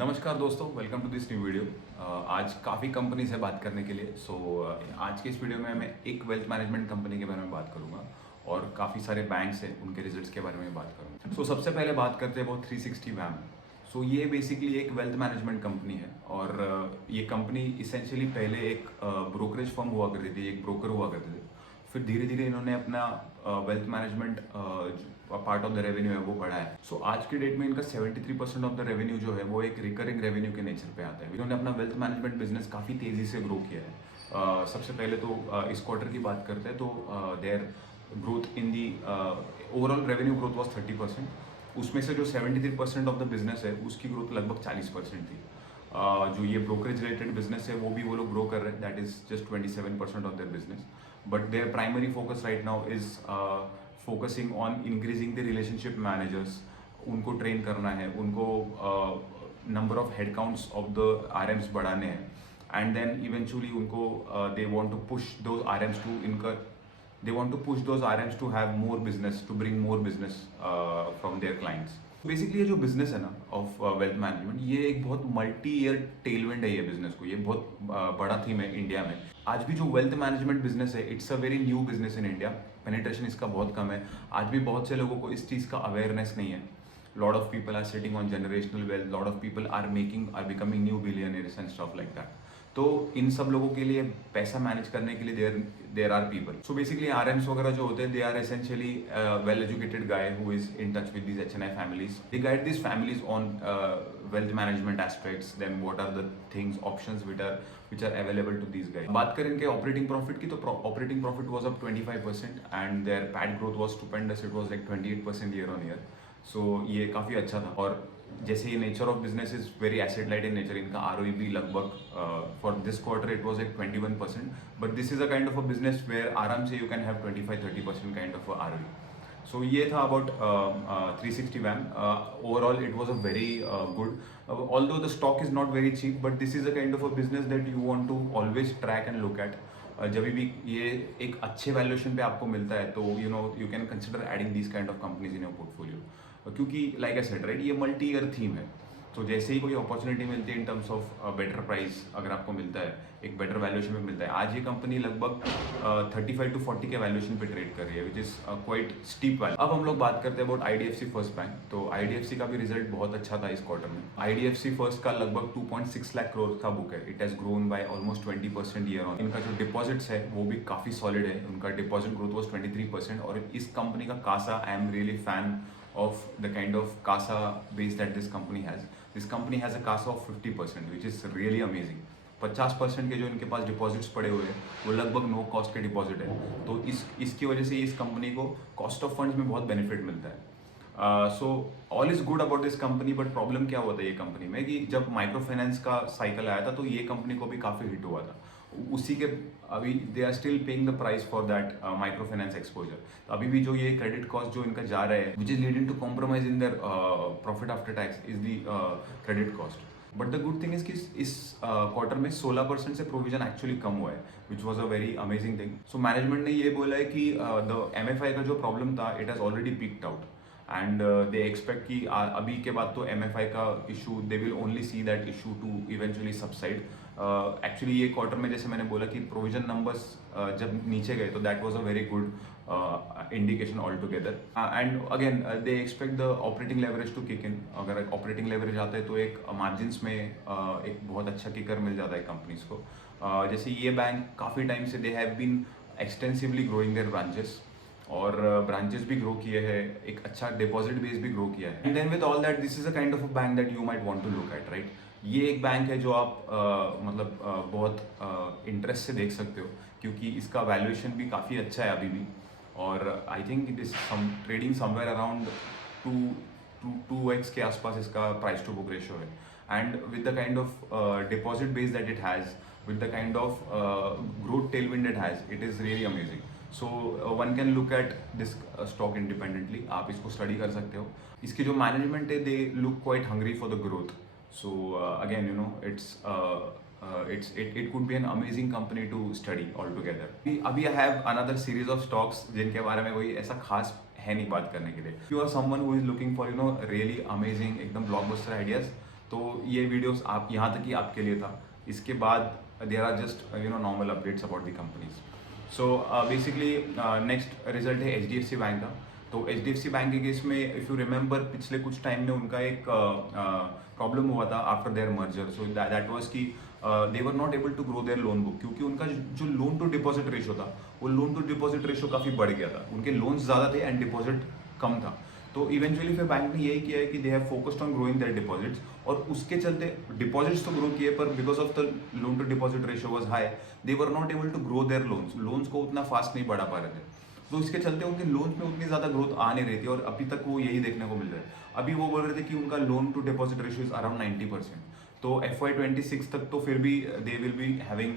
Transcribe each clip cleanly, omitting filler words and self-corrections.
नमस्कार दोस्तों, welcome to this new video. आज काफ़ी कंपनी से बात करने के लिए आज के इस वीडियो में मैं एक वेल्थ मैनेजमेंट कंपनी के बारे में बात करूंगा और काफ़ी सारे बैंक्स हैं उनके रिजल्ट्स के बारे में बात करूंगा। सबसे पहले बात करते हैं वो 360 वैम। ये बेसिकली एक वेल्थ मैनेजमेंट कंपनी है और ये कंपनी इसेंशियली पहले एक ब्रोकरेज फर्म हुआ करती थी, एक ब्रोकर हुआ करते थे। फिर धीरे धीरे इन्होंने अपना wealth management part of the revenue है वो बढ़ाया। आज की डेट में इनका 73% ऑफ द रेवेन्यू जो है वो एक रिकरिंग रेवेन्यू के नेचर पे आता है। इन्होंने अपना वेल्थ मैनेजमेंट बिजनेस काफ़ी तेज़ी से ग्रो किया है। सबसे पहले तो इस क्वार्टर की बात करते हैं तो their growth in the overall revenue growth was 30%। उसमें से जो 73% ऑफ द बिजनेस है उसकी ग्रोथ लगभग 40% थी। जो ये ब्रोकरेज रिलेटेड बिजनेस है वो भी वो लोग ग्रो कर रहे हैं, that is just 27% of their business. But their primary focus right now is focusing on increasing the relationship managers. उनको ट्रेन करना है, उनको number of head counts of the RMs बढ़ाने हैं एंड देन इवेंचुअली उनको they want to push those RMs to incur they want to push those RMs to have more business, to bring more business from their clients. Basically ये जो business है ना of wealth management, ये एक बहुत multi year Tailwind है ये business को। ये बहुत बड़ा थीम है इंडिया में। आज भी जो वेल्थ मैनेजमेंट बिजनेस है it's a very new business in India. Penetration इसका बहुत कम है। आज भी बहुत से लोगों को इस चीज़ का अवेयरनेस नहीं है। Lot of people are sitting on generational wealth, lot of people are becoming new billionaires and stuff like that. तो इन सब लोगों के लिए पैसा मैनेज करने के लिए there are people. So basically RMs वगैरह जो होते हैं they are essentially well educated guy who is in touch with this HNI families. They guide this families on wealth management aspects, then what are the things options which are available to these guys. बात करें इनके operating profit की तो operating profit was up 25% and there PAT growth was stupendous, it was like 28% year on year. ये काफ़ी अच्छा था। और जैसे ये nature of business is very asset light in nature, इनका आरओई भी लगभग for this quarter it was like 21%। But this is a kind of a business where आराम से you can have 25-30% kind of ROE. ये था about 360 वैम। Overall it was a very good, although the stock is not very cheap, but this is a kind of a business that you want to always track and look at. जब भी ये एक अच्छे valuation पे आपको मिलता है तो you can consider adding these kind of companies in your portfolio. क्योंकि लाइक आई सेड राइट, ये मल्टी ईयर थीम है। तो जैसे ही कोई अपॉर्चुनिटी मिलती है in terms of better price अगर आपको मिलता है, एक बेटर वैल्यूएशन पे मिलता है। आज ये कंपनी लगभग 35 to 40 के वैल्यूएशन पे ट्रेड कर रही है, which is quite steep value. अब हम लोग बात करते हैं अबाउट आईडीएफसी फर्स्ट बैंक। तो आईडीएफसी का भी रिजल्ट बहुत अच्छा था इस क्वार्टर में। आईडीएफसी फर्स्ट का लगभग 2.6 लाख करोड़ का बुक है। It has grown by almost 20% year on. इनका जो डिपॉजिट्स है वो भी काफी सॉलिड है। उनका डिपॉजिट ग्रोथ वॉज 23%। और इस कंपनी का CASA, I am really fan of the kind of CASA base that this company has. This company has a CASA of 50%, which is really amazing. 50% के जो इनके पास डिपॉजिट्स पड़े हुए हैं वो लगभग नो कॉस्ट के डिपॉजिट है। तो इसकी वजह से इस कंपनी को कॉस्ट ऑफ फंड्स में बहुत बेनिफिट मिलता है। So all is good about this company. But problem क्या होता है ये कंपनी में कि जब माइक्रो फाइनेंस का साइकिल आया था तो ये कंपनी को भी काफ़ी हिट हुआ था। उसी के अभी they are still paying the price for that microfinance exposure. तो अभी भी जो ये क्रेडिट कॉस्ट जो इनका जा रहा है which is leading to compromise in their profit after tax is the credit cost. But the good thing is कि इस क्वार्टर में 16% से प्रोविजन एक्चुअली कम हुआ है, which was a very amazing thing. So management ने ये बोला है कि द एमएफआई का जो प्रॉब्लम था it has already peaked out and they expect कि अभी के बाद तो एमएफआई का issue they will only see that issue to eventually subside. Actually ये क्वार्टर में जैसे मैंने बोला कि प्रोविजन नंबर्स जब नीचे गए तो that was a very good indication all together. And again they expect the operating leverage to kick in. अगर ऑपरेटिंग लेवरेज आता है तो एक मार्जिन्स में एक बहुत अच्छा किकर मिल जाता है कंपनीज को। जैसे ये बैंक काफ़ी टाइम से they have been extensively growing their branches और ब्रांचेस भी ग्रो किए हैं, एक अच्छा डिपॉजिट बेस भी ग्रो किया है। And then with all that this is a kind of a bank that you might want to look at right. ये एक बैंक है जो आप बहुत इंटरेस्ट से देख सकते हो क्योंकि इसका वैल्यूएशन भी काफ़ी अच्छा है अभी भी। और I think it is trading somewhere around 2x के आसपास इसका प्राइस टू बुक रेशियो है। And with the kind of deposit base that it has, with the kind of growth Tailwind it has, it is really amazing. So one can look at this stock independently. आप इसको study कर सकते हो। इसकी जो management है they look quite hungry for the growth. So again, it could be an amazing company to study altogether. अभी I have another series of stocks जिनके बारे में कोई ऐसा खास है नहीं बात करने के लिए. If you are someone who is looking for really amazing एकदम blockbuster ideas, तो ये वीडियोस आप यहाँ तक ही आपके लिए था। इसके बाद there are just normal updates about the companies. So basically next result है एचडीएफसी बैंक का। तो एचडीएफसी बैंक के केस में इफ़ यू रिमेंबर पिछले कुछ टाइम में उनका एक प्रॉब्लम हुआ था after their merger. So that was कि they were not able to grow their loan book, क्योंकि उनका जो लोन टू डिपॉजिट रेशो था वो लोन टू डिपॉजिट रेशो काफ़ी बढ़ गया था। उनके लोन्स ज़्यादा थे एंड डिपॉजिट कम था। तो इवेंचुअली फिर बैंक ने यही किया है कि they have focused on growing their deposits, और उसके चलते डिपॉजिट्स तो ग्रो किए पर because of the loan to deposit ratio was high they were not able to grow their loans को उतना फास्ट नहीं बढ़ा पा रहे थे। तो इसके चलते उनके लोन्स में उतनी ज़्यादा ग्रोथ आ नहीं रही थी, और अभी तक वो यही देखने को मिल रहा है। अभी वो बोल रहे थे कि उनका loan to deposit ratio is around 90%। तो FY26 तक तो फिर भी they will be having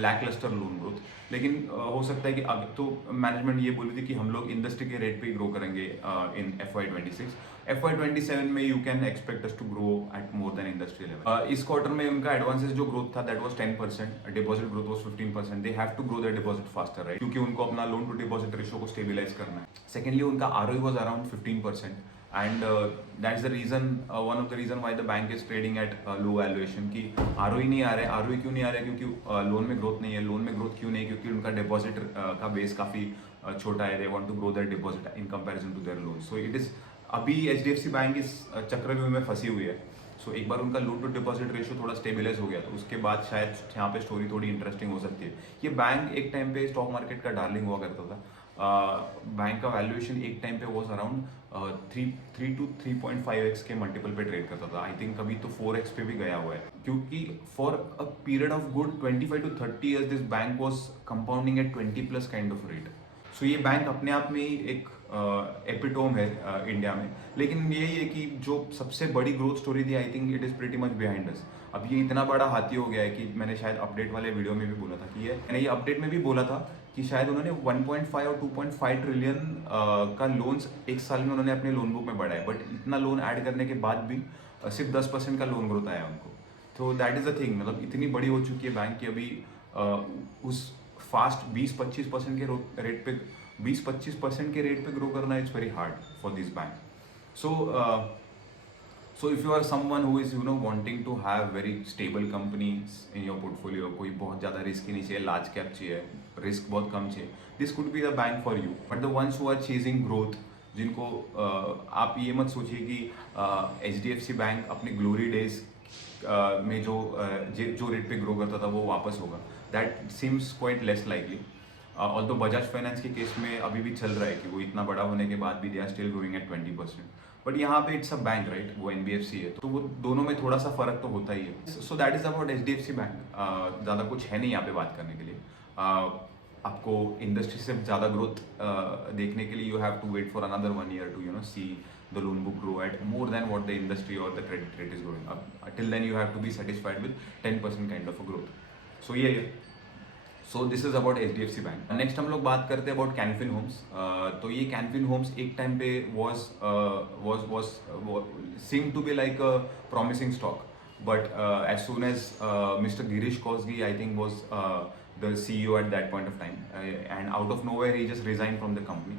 lacklustre loan growth, लेकिन हो सकता है कि अब तो मैनेजमेंट ये बोली थी कि हम लोग इंडस्ट्री के रेट पे ही ग्रो करेंगे इन FY26। FY27 में you can expect us to grow at more than industry level. इस क्वार्टर में उनका एडवांसेस जो ग्रोथ था that was 10%, deposit growth was 15%। They have to grow their deposit faster, right, क्योंकि उनको अपना लोन टू डिपॉजिट रेशियो को stabilise करना है। सेकेंडली उनका ROE was around 15%, and that is the reason, one of the reason why the bank is trading at low valuation. की ROE नहीं आ रहा है। ROE क्यों नहीं आ रहा है? क्योंकि लोन में ग्रोथ नहीं है। लोन में ग्रोथ क्यों नहीं? क्योंकि उनका डिपॉजिट का बेस काफी छोटा है। They want to grow their deposit in comparison to their loan. So it is, अभी एचडीएफसी बैंक इस चक्रव्यूह में फंसी हुई है। सो एक बार उनका लोन टू डिपॉजिट रेशियो थोड़ा स्टेबलाइज हो गया तो उसके बाद शायद यहाँ पे स्टोरी थोड़ी इंटरेस्टिंग हो सकती है। ये बैंक एक टाइम पे स्टॉक मार्केट का डार्लिंग हुआ करता था। बैंक का वैल्यूएशन एक टाइम पे वॉज अराउंड 3 to 3.5x के मल्टीपल पे ट्रेड करता था। आई थिंक अभी तो 4x पे भी गया हुआ है, क्योंकि for a period of good 25 to 30 years this bank was compounding at 20+ kind of rate. So ये बैंक अपने आप में ही एक एपिटोम है इंडिया में। लेकिन यही है कि जो सबसे बड़ी ग्रोथ स्टोरी थी, I think it is pretty much behind us. अब ये इतना बड़ा हाथी हो गया है कि मैंने शायद अपडेट वाले वीडियो में भी बोला था कि मैंने ये अपडेट में भी बोला था कि शायद उन्होंने 1.5 और 2.5 ट्रिलियन का लोन्स एक साल में उन्होंने अपने लोन बुक में बढ़ाया, बट इतना लोन ऐड करने के बाद भी सिर्फ 10% का लोन ग्रोथ आया उनको। तो दैट इज द थिंग, मतलब इतनी बड़ी हो चुकी है बैंक की अभी उस फास्ट 20-25% के रेट पे 20-25% के रेट पे ग्रो करना it's very hard for this bank. So if you are someone who is wanting to have very stable companies in your portfolio, कोई बहुत ज़्यादा रिस्क ही नहीं चाहिए, लार्ज कैप चाहिए, रिस्क बहुत कम चाहिए, this could be the bank for you. But the ones who are chasing growth, जिनको आप ये मत सोचिए कि HDFC बैंक अपने ग्लोरी डेज में जो रेट पे ग्रो करता था वो वापस होगा। That seems quite less likely. Although Bajaj finance के केस में अभी भी चल रहा है कि वो इतना बड़ा होने के बाद भी they are still growing at 20%, but यहाँ पे इट्स अ बैंक, राइट, वो NBFC है, तो वो दोनों में थोड़ा सा फर्क तो होता ही है। सो that is about HDFC bank. ज़्यादा कुछ है नहीं यहाँ पे बात करने के लिए। आपको इंडस्ट्री से ज़्यादा ग्रोथ देखने के लिए you have to wait for another 1 year to see the loan book grow at more than what the industry or the credit rate is growing up. Till then you have to be satisfied with 10% kind of a growth. So yeah. So this is about HDFC bank. Next हम लोग बात करते हैं about Canfin Holmes. तो ये Can Fin Holmes एक time पे was seem to be like a promising stock, but as soon as Mr. Girish Kousgi, I think, was the CEO at that point of time, and out of nowhere he just resigned from the company.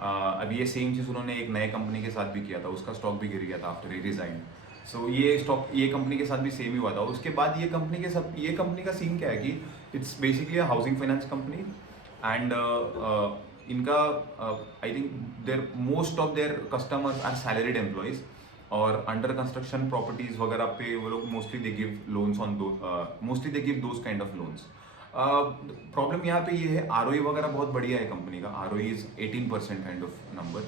अभी ये same चीज़ उन्होंने एक नए company के साथ भी किया था, उसका स्टॉक भी गिर गया था आफ्टर ही रिजाइन। सो ये कंपनी के साथ भी सेम ही हुआ था। उसके बाद ये कंपनी का सीन क्या है कि it's basically a housing finance company, and इनका I think their most of their customers are salaried employees, और अंडर कंस्ट्रक्शन प्रॉपर्टीज वगैरह पे वो लोग mostly they give loans on those kind of loans. Problem यहाँ पे ये है, ROE वगैरह बहुत बढ़िया है कंपनी का, ROE is 18% kind of number,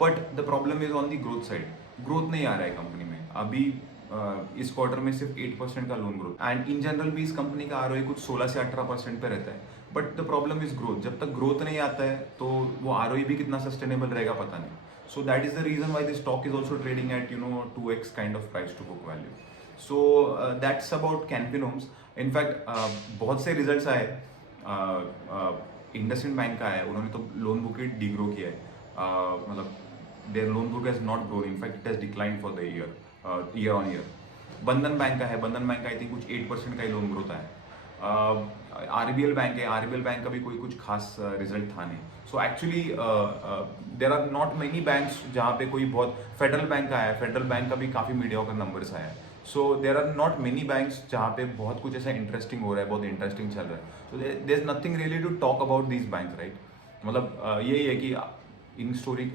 but the problem is on the growth side. Growth नहीं आ रहा है कंपनी में। अभी इस क्वार्टर में सिर्फ 8% का loan growth, and in general भी इस कंपनी का ROE कुछ 16 से 18% पे रहता है, but the problem is growth. जब तक ग्रोथ नहीं आता है तो वो ROE भी कितना सस्टेनेबल रहेगा पता नहीं। So that is the reason why this stock is also trading at 2x kind of price to book value. So that's about Canfin Homes. In fact बहुत से रिजल्ट्स आए, इंडसइंड बैंक का है, उन्होंने तो लोन बुक ही डिग्रो किया है, मतलब their loan book has not grown, in fact it has declined for the year on year. बंधन बैंक का है, बंधन बैंक का आई थिंक कुछ 8% का ही लोन ग्रोथ है। RBL बैंक है, RBL बैंक का भी कोई कुछ खास रिजल्ट था नहीं। So actually there are not many banks जहाँ पे कोई बहुत, फेडरल बैंक का है, फेडरल बैंक का भी काफ़ी मीडियोकर नंबर्स आया है। So there are not many banks जहाँ पे बहुत कुछ ऐसा इंटरेस्टिंग हो रहा है, बहुत इंटरेस्टिंग चल रहा है. So there is nothing really to talk about these banks, right. मतलब यही है कि इन स्टोरी,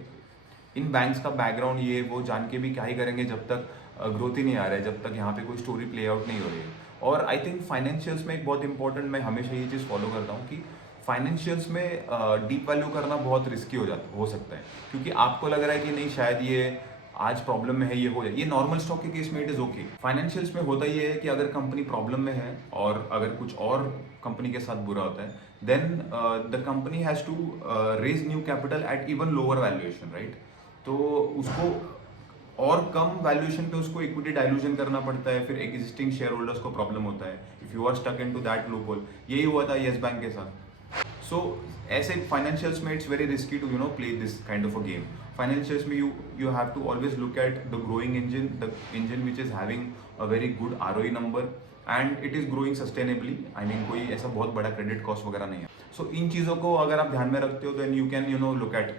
इन बैंक्स का बैकग्राउंड ये वो जान के भी क्या ही करेंगे जब तक ग्रोथ ही नहीं आ रहा है, जब तक यहाँ पे कोई स्टोरी प्ले आउट नहीं हो रही है. और आई थिंक फाइनेंशियल्स में एक बहुत इंपॉर्टेंट, मैं हमेशा ये चीज़ फॉलो करता हूँ कि फाइनेंशियल्स में डीप वैल्यू करना बहुत रिस्की हो सकता है, क्योंकि आपको लग रहा है कि नहीं शायद ये आज प्रॉब्लम में है, ये हो जाए. ये नॉर्मल स्टॉक के केस में इट इज़ ओके. फाइनेंशियल्स में होता ये है कि अगर कंपनी प्रॉब्लम में है और अगर कुछ और कंपनी के साथ बुरा होता है, then the company has to raise new capital at even lower valuation, right. तो उसको और कम वैल्यूएशन पे उसको इक्विटी डाइल्यूशन करना पड़ता है, फिर एग्जिस्टिंग शेयर होल्डर्स को प्रॉब्लम होता है if you are stuck in to that loop hole. यही हुआ था येस बैंक के साथ. सो ऐसे फाइनेंशियल्स में it's very risky to play this kind of a game. Financials में you have to always look at the growing engine, the engine which is having a very good ROE number and it is growing sustainably. I mean कोई ऐसा बहुत बड़ा credit cost वगैरह नहीं है. सो इन चीज़ों को अगर आप ध्यान में रखते हो then you can look at.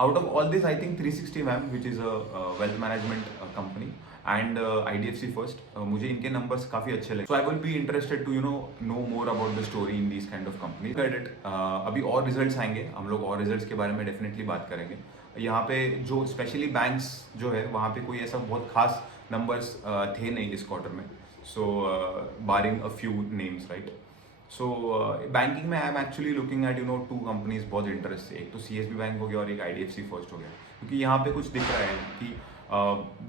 Out of all this, I think 360 ma'am which is a wealth management company and IDFC First, मुझे इनके numbers काफ़ी अच्छे लगे. So I will be interested to know more about the story in these kind of companies. Credit, अभी और results आएंगे, हम लोग और results के बारे में definitely बात करेंगे. यहाँ पे जो स्पेशली बैंक्स जो है वहाँ पे कोई ऐसा बहुत खास नंबर्स थे नहीं इस क्वार्टर में. So barring a few names, right. So banking में I am actually looking at two companies बहुत इंटरेस्ट से. एक तो CSB बैंक हो गया और एक IDFC फर्स्ट हो गया, क्योंकि यहाँ पे कुछ दिख रहा है कि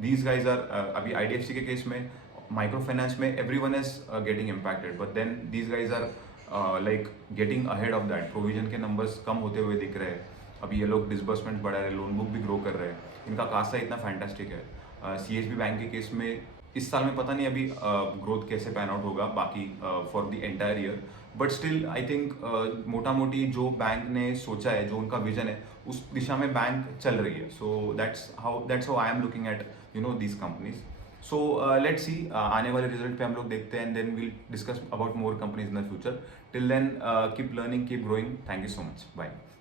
दीज गाइज आर, अभी IDFC के केस में माइक्रो फाइनेंस में every one is getting impacted, but then these guys are like getting ahead of that. Provision के नंबर्स कम होते हुए दिख रहे हैं. अभी ये लोग डिसबर्समेंट बढ़ा रहे हैं, लोन बुक भी ग्रो कर रहे हैं, इनका कासा इतना फैंटास्टिक है. CSB बैंक के केस में इस साल में पता नहीं अभी ग्रोथ कैसे पैन आउट होगा बाकी for the entire year, but still I think मोटा मोटी जो बैंक ने सोचा है, जो उनका विजन है, उस दिशा में बैंक चल रही है. So that's how I am looking at these companies. So let's see, आने वाले रिजल्ट पे हम लोग देखते हैं and then will discuss about more companies in the future. Till then keep learning, keep growing. Thank you so much. Bye.